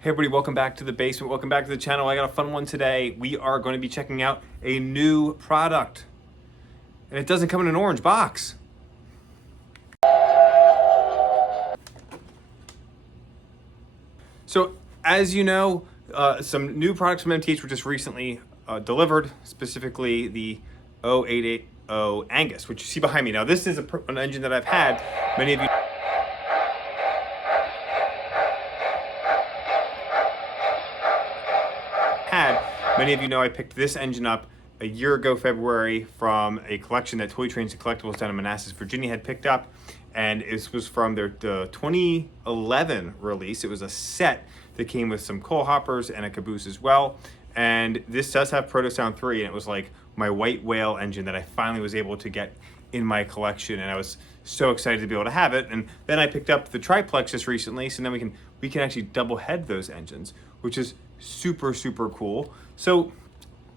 Hey everybody, welcome back to the basement. Welcome back to the channel. I got a fun one today. We are going to be checking out a new product. And it doesn't come in an orange box. So, as you know, some new products from MTH were just recently delivered, specifically the 0880 Angus, which you see behind me. Now, this is an engine that I've had. Many of you know I picked this engine up a year ago, February, from a collection that Toy Trains and Collectibles down in Manassas, Virginia had picked up. And this was from their 2011 release. It was a set that came with some coal hoppers and a caboose as well. And this does have Proto Sound 3, and it was like my white whale engine that I finally was able to get in my collection, and I was so excited to be able to have it. And then I picked up the triplex just recently, so now we can actually double head those engines, which is super, super cool. So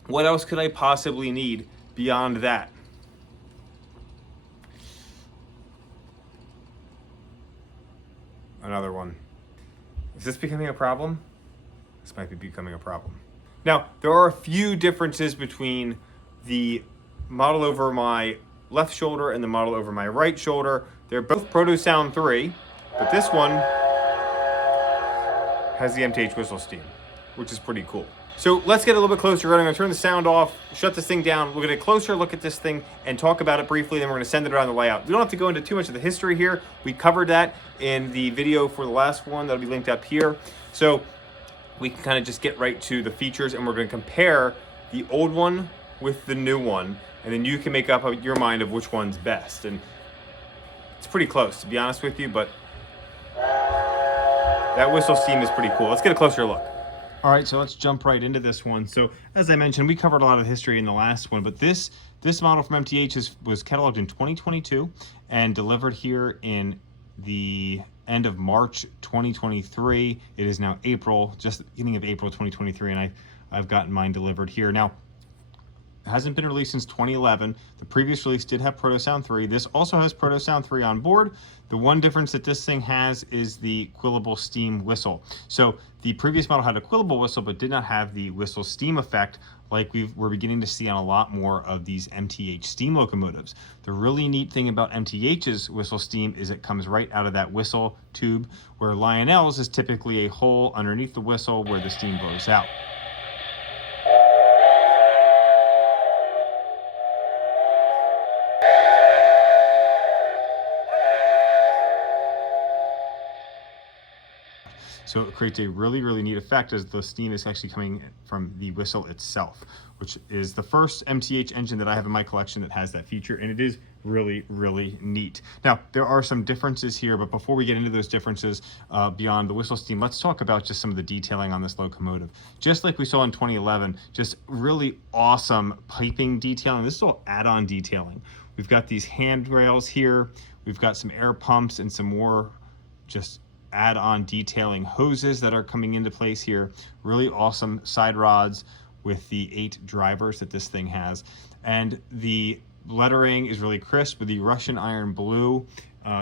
what else could I possibly need beyond that? Another one. Is this becoming a problem? This might be becoming a problem. Now, there are a few differences between the model over my left shoulder and the model over my right shoulder. They're both Proto Sound 3, but this one has the MTH whistle steam, which is pretty cool. So let's get a little bit closer. I'm going to turn the sound off, shut this thing down. We're going to get a closer look at this thing and talk about it briefly. Then we're going to send it around the layout. We don't have to go into too much of the history here. We covered that in the video for the last one. That'll be linked up here. So we can kind of just get right to the features, and we're going to compare the old one with the new one. And then you can make up your mind of which one's best. And it's pretty close, to be honest with you, but that whistle steam is pretty cool. Let's get a closer look. All right, so let's jump right into this one. So as I mentioned, we covered a lot of history in the last one, but this model from MTH was cataloged in 2022 and delivered here in the end of March 2023. It is now April, just the beginning of April 2023, and I've gotten mine delivered here. Now, it hasn't been released since 2011. The previous release did have Proto Sound 3. This also has Proto Sound 3 on board. The one difference that this thing has is the quillable steam whistle. So the previous model had a quillable whistle, but did not have the whistle steam effect like we're beginning to see on a lot more of these MTH steam locomotives. The really neat thing about MTH's whistle steam is it comes right out of that whistle tube, where Lionel's is typically a hole underneath the whistle where the steam blows out. So it creates a really, really neat effect as the steam is actually coming from the whistle itself, which is the first MTH engine that I have in my collection that has that feature, and it is really, really neat. Now, there are some differences here, but before we get into those differences beyond the whistle steam, let's talk about just some of the detailing on this locomotive. Just like we saw in 2011, just really awesome piping detailing. This is all add-on detailing. We've got these handrails here. We've got some air pumps and some more just add-on detailing hoses that are coming into place here. Really awesome side rods with the 8 drivers that this thing has. And the lettering is really crisp with the Russian iron blue.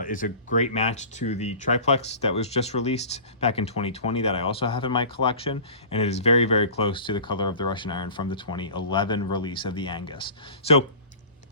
Is a great match to the triplex that was just released back in 2020 that I also have in my collection. And it is very, very close to the color of the Russian iron from the 2011 release of the Angus. So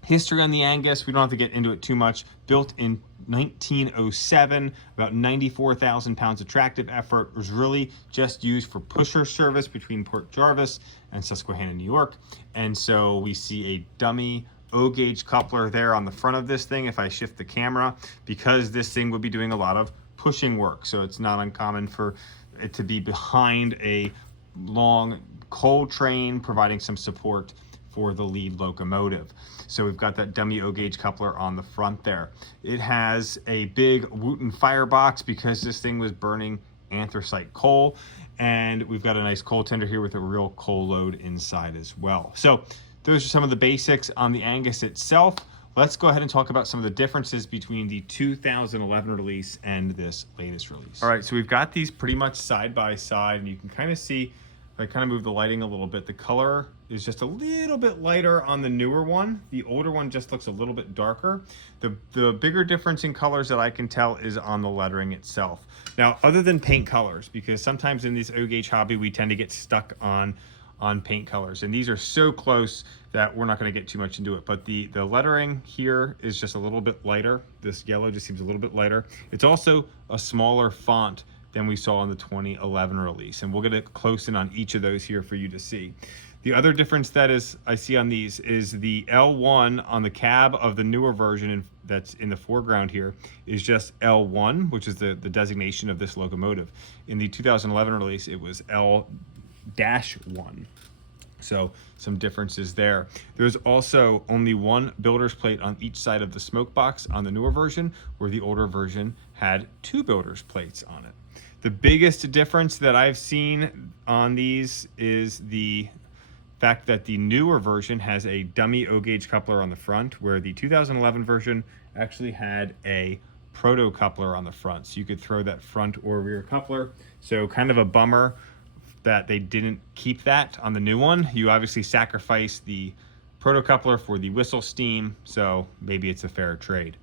history on the Angus, we don't have to get into it too much. Built in 1907, about 94,000 pounds of tractive effort. Was really just used for pusher service between Port Jarvis and Susquehanna, New York. And so we see a dummy O-gauge coupler there on the front of this thing if I shift the camera, because this thing would be doing a lot of pushing work. So it's not uncommon for it to be behind a long coal train, providing some support for the lead locomotive. So we've got that dummy O-gauge coupler on the front there. It has a big Wooten firebox because this thing was burning anthracite coal. And we've got a nice coal tender here with a real coal load inside as well. So those are some of the basics on the Angus itself. Let's go ahead and talk about some of the differences between the 2011 release and this latest release. All right, so we've got these pretty much side by side, and you can kind of see if I kind of move the lighting a little bit, the color is just a little bit lighter on the newer one. The older one just looks a little bit darker. The bigger difference in colors that I can tell is on the lettering itself. Now, other than paint colors, because sometimes in this O-gauge hobby, we tend to get stuck on paint colors, and these are so close that we're not going to get too much into it, but the lettering here is just a little bit lighter. This yellow just seems a little bit lighter. It's also a smaller font than we saw in the 2011 release, and we'll get it close in on each of those here for you to see. The other difference that I see on these is the L1 on the cab of the newer version that's in the foreground here is just L1, which is the designation of this locomotive. In the 2011 release, it was L-1. So some differences there. There's also only one builder's plate on each side of the smoke box on the newer version, where the older version had 2 builder's plates on it. The biggest difference that I've seen on these is the fact that the newer version has a dummy O-gauge coupler on the front, where the 2011 version actually had a proto coupler on the front. So you could throw that front or rear coupler. So kind of a bummer that they didn't keep that on the new one. You obviously sacrifice the proto coupler for the whistle steam, so maybe it's a fair trade.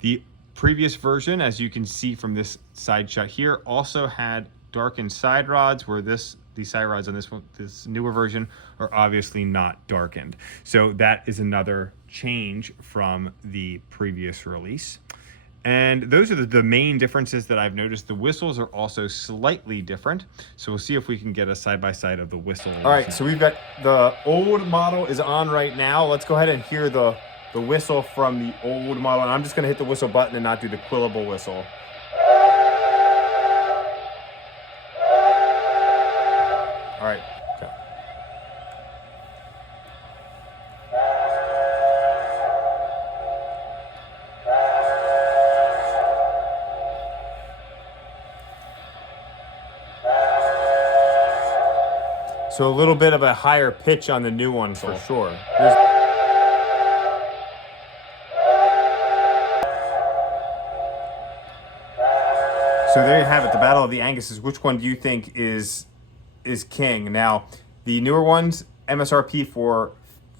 The previous version, as you can see from this side shot here, also had darkened side rods, where these side rods on this newer version are obviously not darkened. So that is another change from the previous release. And those are the main differences that I've noticed. The whistles are also slightly different. So we'll see if we can get a side-by-side of the whistle. All right, so we've got the old model is on right now. Let's go ahead and hear the whistle from the old model. And I'm just gonna hit the whistle button and not do the quillable whistle. All right, okay. So a little bit of a higher pitch on the new one for sure. So there you have it, the Battle of the Anguses. Which one do you think is king? Now, the newer ones, MSRP for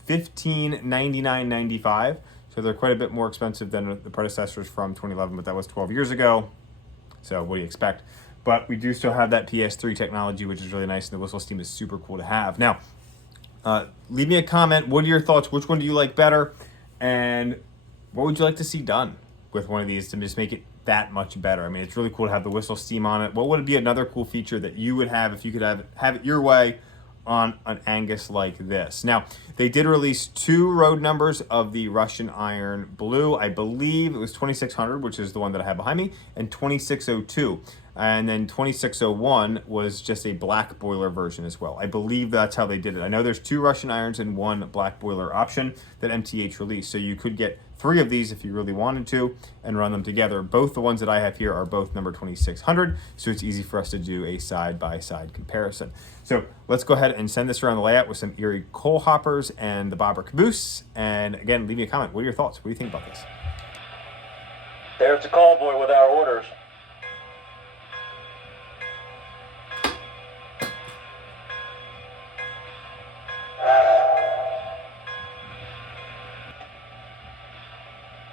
$1599.95. So they're quite a bit more expensive than the predecessors from 2011, but that was 12 years ago. So what do you expect? But we do still have that PS3 technology, which is really nice, and the whistle steam is super cool to have. Now, leave me a comment. What are your thoughts? Which one do you like better? And what would you like to see done with one of these to just make it that much better? I mean, it's really cool to have the whistle steam on it. What would be another cool feature that you would have if you could have it your way on an Angus like this? Now, they did release 2 road numbers of the Russian Iron Blue. I believe it was 2600, which is the one that I have behind me, and 2602. And then 2601 was just a black boiler version as well. I believe that's how they did it. I know there's 2 Russian irons and 1 black boiler option that MTH released. So you could get 3 of these if you really wanted to and run them together. Both the ones that I have here are both number 2600. So it's easy for us to do a side-by-side comparison. So let's go ahead and send this around the layout with some Erie coal hoppers and the bobber caboose. And again, leave me a comment. What are your thoughts? What do you think about this? There's the call boy with our orders.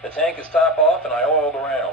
The tank is top off and I oiled around.